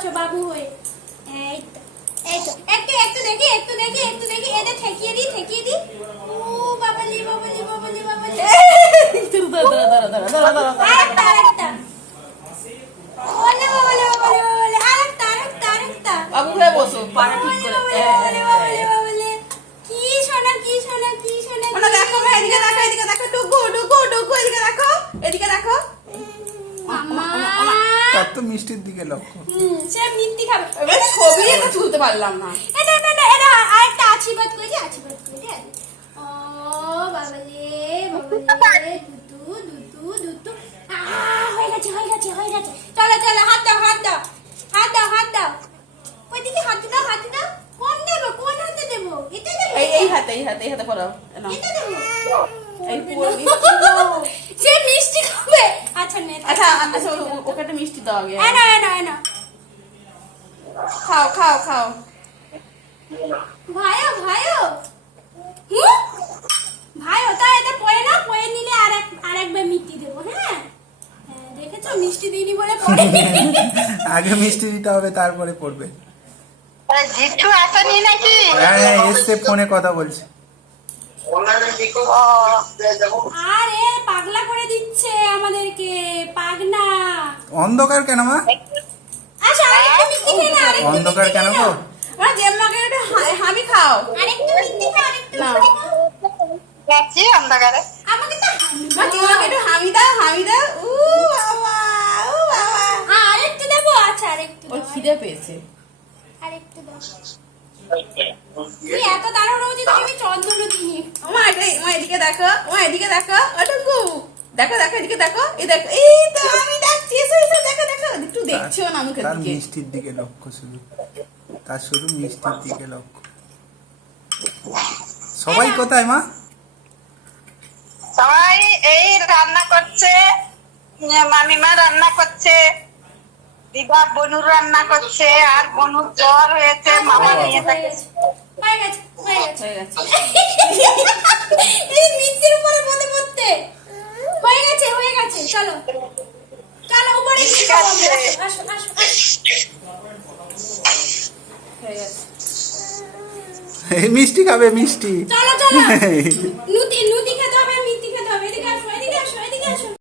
বসো বাবু হয়ে। এই তো এই তো একটু একটু দেখি একটু দেখি একটু দেখি, এদের ঠেকিয়ে দি ঠেকিয়ে দি। ও বাবালি বাবালি বাবালি বাবালি। আরেকটা আরেকটা। ওলে বাবালি বাবালি বাবালি, আরেকটা আরেকটা আরেকটা। বাবু হয়ে বসো, পাটা ঠিক করে। বাবালি বাবালি বাবালি। কি শোনা কি শোনা কি শোনা। মানে দেখো ভাই, এদিকে দেখো, এদিকে দেখো, ডুগু ডুগু ডুগু, এদিকে দেখো, এদিকে দেখো। মামা তার তো মিষ্টির দিকে লক্ষ্য। সে মিষ্টি খাবে। এবার ছবি এটা তুলতে পারলাম না। এটা এটা এটা এটা আরেকটা আশীর্বাদ করে দি, আশীর্বাদ করে দি। ও বাবালে বাবালে, দুতু দুতু দুতু। হয়ে গেছে হয়ে গেছে হয়ে গেছে। চলো চলো, হাত দাও হাত দাও হাত দাও হাত দাও। ওইদিকে হাত দাও হাত দাও। কোন দেবো কোন হাতে দেবো? এটা দেবো এই হাতে, এই হাতে, এই হাতে পড়াও। নাও। এটা দেবো। এই পুরো মিষ্টি দাও। সে মিষ্টি খাবে। আচ্ছা নে। আচ্ছা আচ্ছা, ওকে একটা মিষ্টি দাও আগে। এনা এনা এনা। খাও খাও খাও। ভাইও ভাইও। ভাইও তাই এটা পড়ে না, পড়ে নিলে আরেকবার মিষ্টি দেবো। হ্যাঁ হ্যাঁ, দেখেছো মিষ্টি দিইনি বলে পড়ে। আগে মিষ্টি দিতে হবে, তারপরে পড়বে। জিতু আসেনি নাকি? হ্যাঁ, এসে ফোনে কথা বলছে। আরে পাগলা করে দিচ্ছে আমাদেরকে, পাগনা। অন্ধকার কেন মা? আচ্ছা আরেকটু মিষ্টি খেয়ে না, আরেকটু অন্ধকার মিষ্টি কেন খেয়ে গো? নাও। মানে জেম্মাকে একটা হামি খাও। আরেকটু মিষ্টি খাও, আরেকটু নাও। মিষ্টি খাও। গেছি অন্ধকারে। আমাকে তো মা জেম্মাকে একটু হামি দাও, হামি দাও। উ বাবা, উ বাবা। আরেকটু দেবো। আচ্ছা আরেকটু ওর দাও, খিদে পেয়েছে। আরেকটু দাও। তুই এত তাড়াহুড়ো হচ্ছে, তোকে আমি চন্দনও দিইনি। মা এদিকে দেখো, মা এদিকে দেখো, ওটুকু দেখো দেখো, এদিকে দেখো, এই দেখো, এই তো আমি দেখছি, এসো এসো, দেখো দেখো, একটু দেখছো না মুখের তার দিকে। মিষ্টির দিকে লক্ষ্য শুধু, তার শুধু মিষ্টির দিকে লক্ষ্য। সবাই কোথায় মা? সবাই এই রান্না করছে, মামিমা রান্না করছে, দিদা বনুর রান্না করছে, আর বনুর জ্বর হয়েছে, মামা নিয়ে থাকে। হয়ে গেছে হয়ে গেছে। হয়ে গেছে। এই মিষ্টির উপরে বলে পড়তে। হয়ে গেছে হয়ে গেছে। চলো চলো উপরে গিয়ে খাবো আমরা। আসো আসো আসো। হয়ে গেছে। এই মিষ্টি খাবে, মিষ্টি। চলো চলো। নুতি